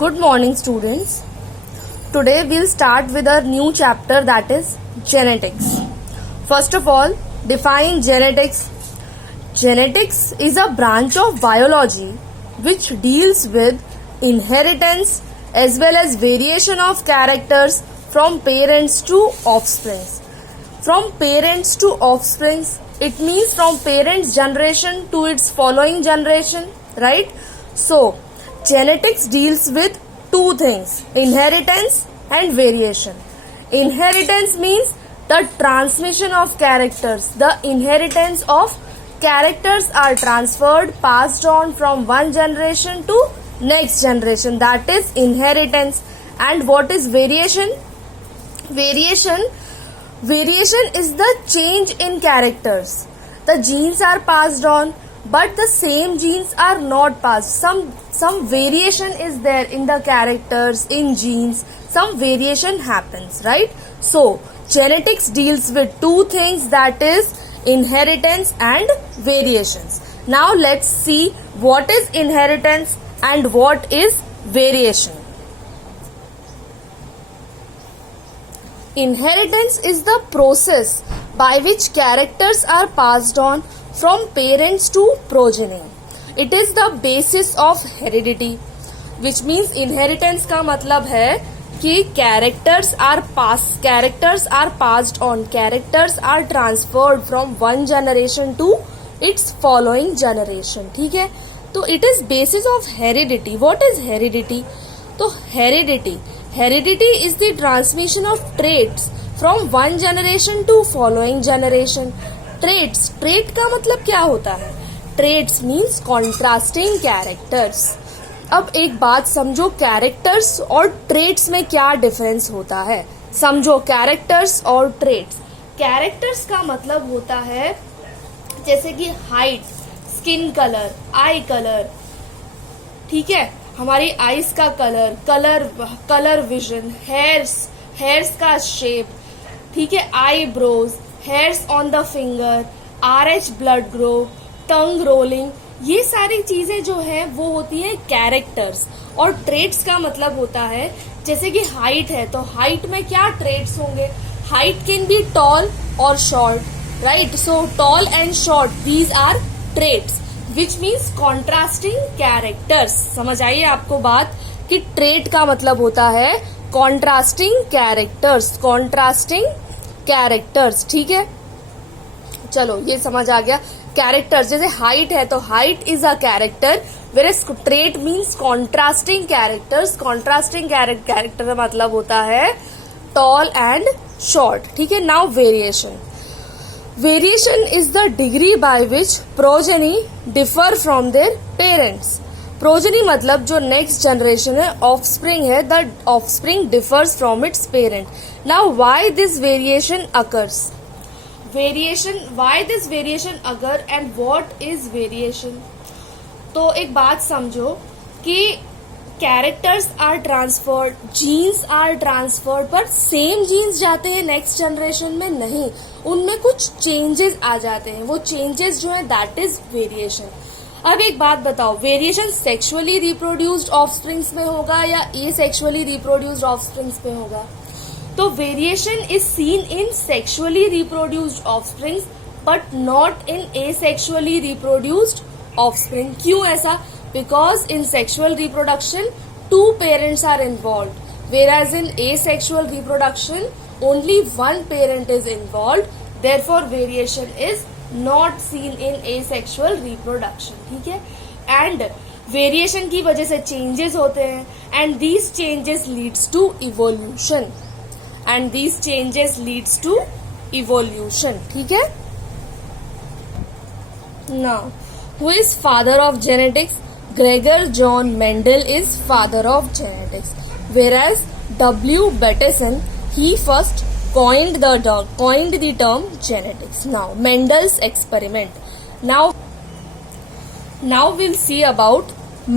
Good morning, students. Today we'll start with a new chapter, that is genetics. First of all, define genetics. Genetics is a branch of biology which deals with inheritance as well as variation of characters from parents to offspring. From parents to offspring, it means from parents' generation to its following generation, right? So, genetics deals with two things, inheritance and variation. Inheritance means the transmission of characters. The inheritance of characters are transferred, passed on from one generation to next generation. That is inheritance. And what is variation? Variation is the change in characters. The genes are passed on, but the same genes are not passed. Some variation is there in the characters, in genes. Some variation happens, right? So, genetics deals with two things, that is inheritance and variations. Now, let's see what is inheritance and what is variation. Inheritance is the process by which characters are passed on from parents to progeny. It is the basis of heredity, which means inheritance का मतलब है कि characters are passed on, characters are transferred from one generation to its following generation. ठीक है, तो it is basis of heredity. What is heredity? तो heredity is the transmission of traits from one generation to following generation. Trait का मतलब क्या होता है? Traits means contrasting characters. अब एक बात समझो, कैरेक्टर्स और ट्रेट्स में क्या डिफरेंस होता है. समझो कैरेक्टर्स और ट्रेट्स. कैरेक्टर्स का मतलब होता है जैसे कि हाइट, स्किन कलर, आई कलर, ठीक है, हमारी आईज का कलर विजन, हेयर्स का शेप, ठीक है, eyebrows, hairs on the finger, RH blood group, tongue rolling, ये सारी चीजें जो है वो होती है कैरेक्टर्स. और ट्रेट्स का मतलब होता है जैसे कि हाइट है तो हाइट में क्या ट्रेट्स होंगे? हाइट कैन बी टॉल और short, right? So tall and short, these are traits which means contrasting characters. समझ आइए आपको बात कि ट्रेट का मतलब होता है कॉन्ट्रास्टिंग कैरेक्टर्स, ठीक है. चलो ये समझ आ गया. कैरेक्टर्स, जैसे हाइट है तो height is a character, whereas trait means contrasting characters. Contrasting character का मतलब होता है टॉल एंड शॉर्ट, ठीक है. Now variation is the degree by which progeny differ from their parents. Progeny मतलब जो नेक्स्ट जनरेशन है, ऑफस्प्रिंग है, the offspring differs from its parent. Now why this variation occurs? Why this variation occur and what is variation? तो एक बात समझो कि characters are transferred, genes are transferred, पर सेम जीन्स जाते हैं नेक्स्ट जनरेशन में नहीं, उनमें कुछ चेंजेस आ जाते हैं. वो चेंजेस जो है दैट इज वेरिएशन. अब एक बात बताओ, वेरिएशन सेक्सुअली रिप्रोड्यूस्ड ऑफस्प्रिंग्स में होगा या एसेक्सुअली रिप्रोड्यूस्ड ऑफस्प्रिंग्स में होगा? तो variation is seen in sexually reproduced offsprings but not in asexually reproduced offspring. क्यों ऐसा? Because in sexual reproduction two parents are involve, whereas in asexual reproduction only one parent is involved, therefore variation is not seen in asexual reproduction. ठीक है. And variation की वजह से changes होते हैं and these changes leads to evolution. ठीक है. Now, who is father of genetics? Gregor John Mendel is father of genetics, whereas W. Bateson, he first coined the term genetics. Now, Mendel's experiment. Now we'll see about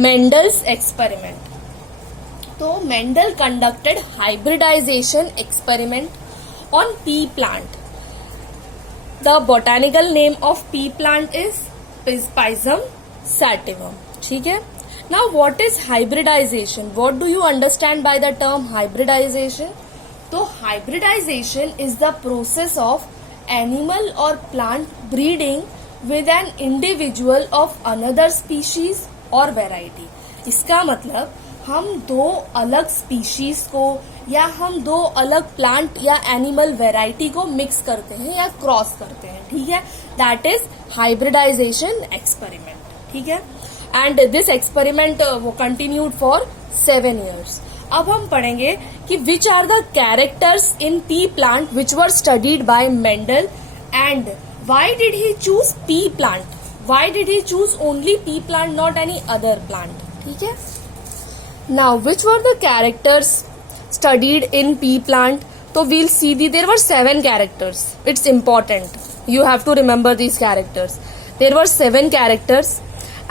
Mendel's experiment. तो Mendel conducted hybridization experiment on pea plant. The botanical name of pea plant is Pisum sativum. ठीक है. Now what is hybridization? What do you understand by the term hybridization? So hybridization is the process of animal or plant breeding with an individual of another species or variety. इसका मतलब हम दो अलग species को या हम दो अलग प्लांट या एनिमल वेराइटी को मिक्स करते हैं या क्रॉस करते हैं, ठीक है. दैट इज हाइब्रिडाइजेशन एक्सपेरिमेंट, ठीक है. एंड दिस एक्सपेरिमेंट वो कंटिन्यूड फॉर 7 years. अब हम पढ़ेंगे कि which are the characters in pea plant which were studied by Mendel and why did he choose pea plant, why did he choose only pea plant, not any other plant, ठीक है. Now, which were the characters studied in pea plant? So we'll see there were 7 characters. It's important. You have to remember these characters. There were 7 characters,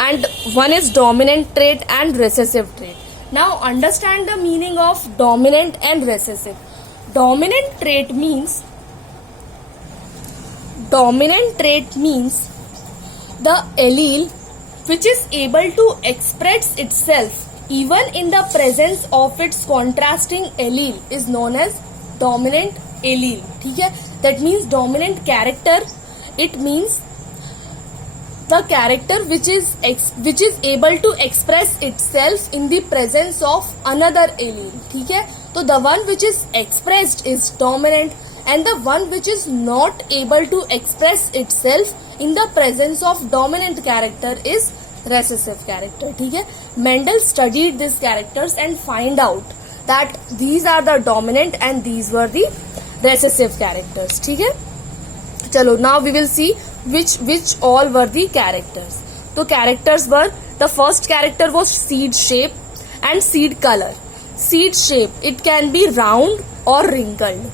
and one is dominant trait and recessive trait. Now understand the meaning of dominant and recessive. Dominant trait means the allele which is able to express itself even in the presence of its contrasting allele is known as dominant allele, ठीक है. That means dominant character, it means the character which is able to express itself in the presence of another allele, ठीक है. तो the one which is expressed is dominant and the one which is not able to express itself in the presence of dominant character is recessive character, ठीक है. Mendel studied these characters and find out that these are the dominant and these were the recessive characters, ठीक है. चलो, now we will see which all were the characters. तो characters were, the first character was seed shape and seed color. Seed shape, it can be round or wrinkled.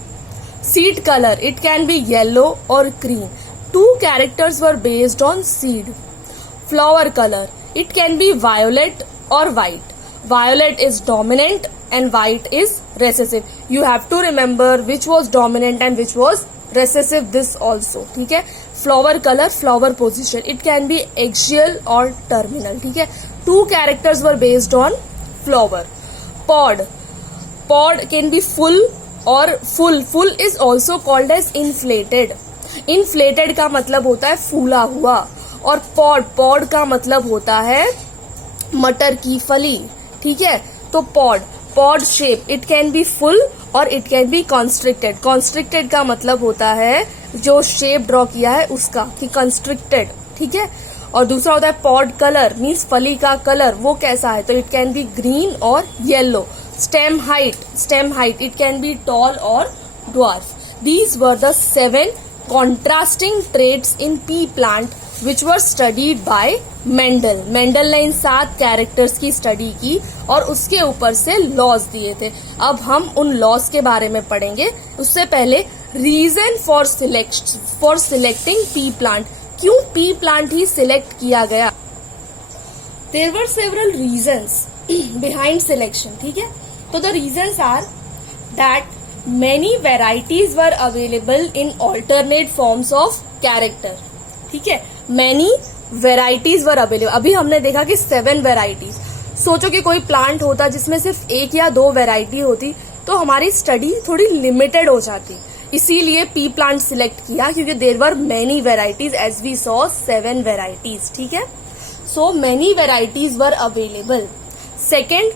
Seed color, it can be yellow or green. 2 characters were based on seed. Flower color, it can be violet or white. Violet is dominant and white is recessive. You have to remember which was dominant and which was recessive, this also, ठीक है. Flower color, flower position, it can be axial or terminal, ठीक है. 2 characters were based on flower. Pod can be full or full. Full is also called as inflated. Inflated का मतलब होता है फूला हुआ, और पॉड का मतलब होता है मटर की फली, ठीक है. तो pod shape, it can be full or it can be constricted. Constricted का मतलब होता है जो शेप ड्रॉ किया है उसका, कि कॉन्स्ट्रिक्टेड, ठीक है. और दूसरा होता है पॉड कलर, मीन्स फली का कलर वो कैसा है, तो it can be green or yellow. Stem height, it can be tall or dwarf. These were the 7 contrasting traits in pea plant which were studied by Mendel. Mendel ने इन 7 characters की study की और उसके ऊपर से लॉज दिए थे. अब हम उन लॉज के बारे में पढ़ेंगे. उससे पहले reason for selecting pea plant, क्यों पी प्लांट ही सिलेक्ट किया गया. There were several reasons behind selection, ठीक है. तो the reasons are that many varieties were available in alternate forms of character, ठीक है. many varieties were available. अभी हमने देखा कि 7 varieties. सोचो कि कोई प्लांट होता जिसमें सिर्फ 1 या 2 वैरायटी होती तो हमारी स्टडी थोड़ी लिमिटेड हो जाती. इसीलिए पी प्लांट सिलेक्ट किया, क्योंकि there were many varieties, as we saw 7 varieties, ठीक है. So many varieties were available. Second,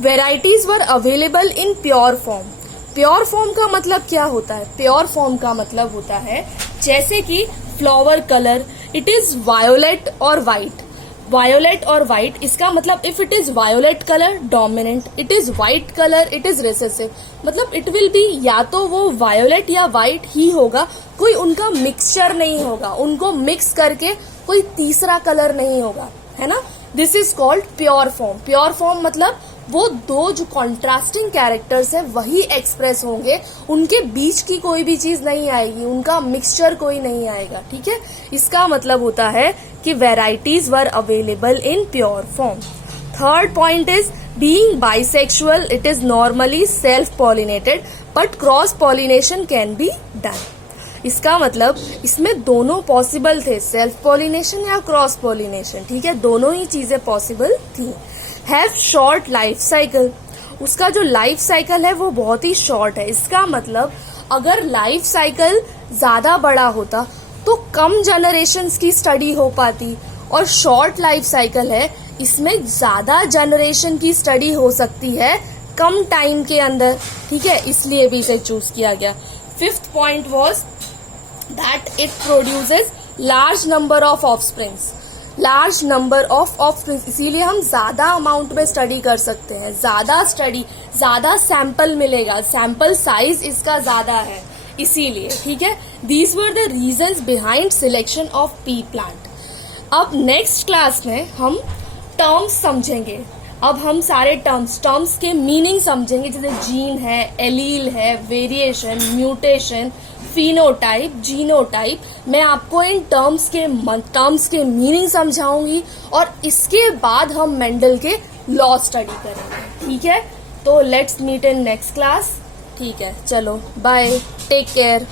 varieties were available in pure form. Pure form का मतलब क्या होता है. प्योर फॉर्म का मतलब होता है जैसे कि flower colour, it is violet और व्हाइट. वायोलेट और व्हाइट, इसका मतलब if it is violet colour dominant, it is white colour it is recessive. मतलब इट विल बी या तो वो वायोलेट या व्हाइट ही होगा, कोई उनका मिक्सचर नहीं होगा, उनको मिक्स करके कोई तीसरा कलर नहीं होगा, है ना. This is called pure form. Pure form मतलब वो दो जो कॉन्ट्रास्टिंग कैरेक्टर्स है वही एक्सप्रेस होंगे, उनके बीच की कोई भी चीज नहीं आएगी, उनका मिक्सचर कोई नहीं आएगा, ठीक है. इसका मतलब होता है कि varieties were available in pure form. Third point is being bisexual, it is normally self pollinated but cross pollination can be done. इसका मतलब इसमें दोनों पॉसिबल थे, सेल्फ पॉलिनेशन या क्रॉस पॉलिनेशन, ठीक है, दोनों ही चीजें पॉसिबल थी. Have short life cycle. उसका जो लाइफ साइकिल है वो बहुत ही शॉर्ट है। इसका मतलब अगर लाइफ साइकिल ज्यादा बड़ा होता तो कम जनरेशन्स की स्टडी हो पाती, और शॉर्ट लाइफ साइकिल है, इसमें ज्यादा जनरेशन की स्टडी हो सकती है कम टाइम के अंदर। ठीक है, इसलिए भी इसे चूज किया गया। Fifth point was that it produces large number of offsprings. Large number of offsprings, इसीलिए हम ज्यादा अमाउंट में स्टडी कर सकते हैं, ज्यादा सैंपल मिलेगा, सैंपल साइज इसका ज्यादा है इसीलिए। ठीक है, these were the reasons behind selection of P plant. अब नेक्स्ट क्लास में हम टर्म्स समझेंगे। अब हम सारे टर्म्स के मीनिंग समझेंगे, जैसे जीन है, एलील है, वेरिएशन, म्यूटेशन, फिनोटाइप, जीनोटाइप। मैं आपको इन टर्म्स के मीनिंग समझाऊंगी और इसके बाद हम मेंडल के लॉ स्टडी करेंगे। ठीक है, तो let's meet in next class. ठीक है, चलो बाय, टेक केयर।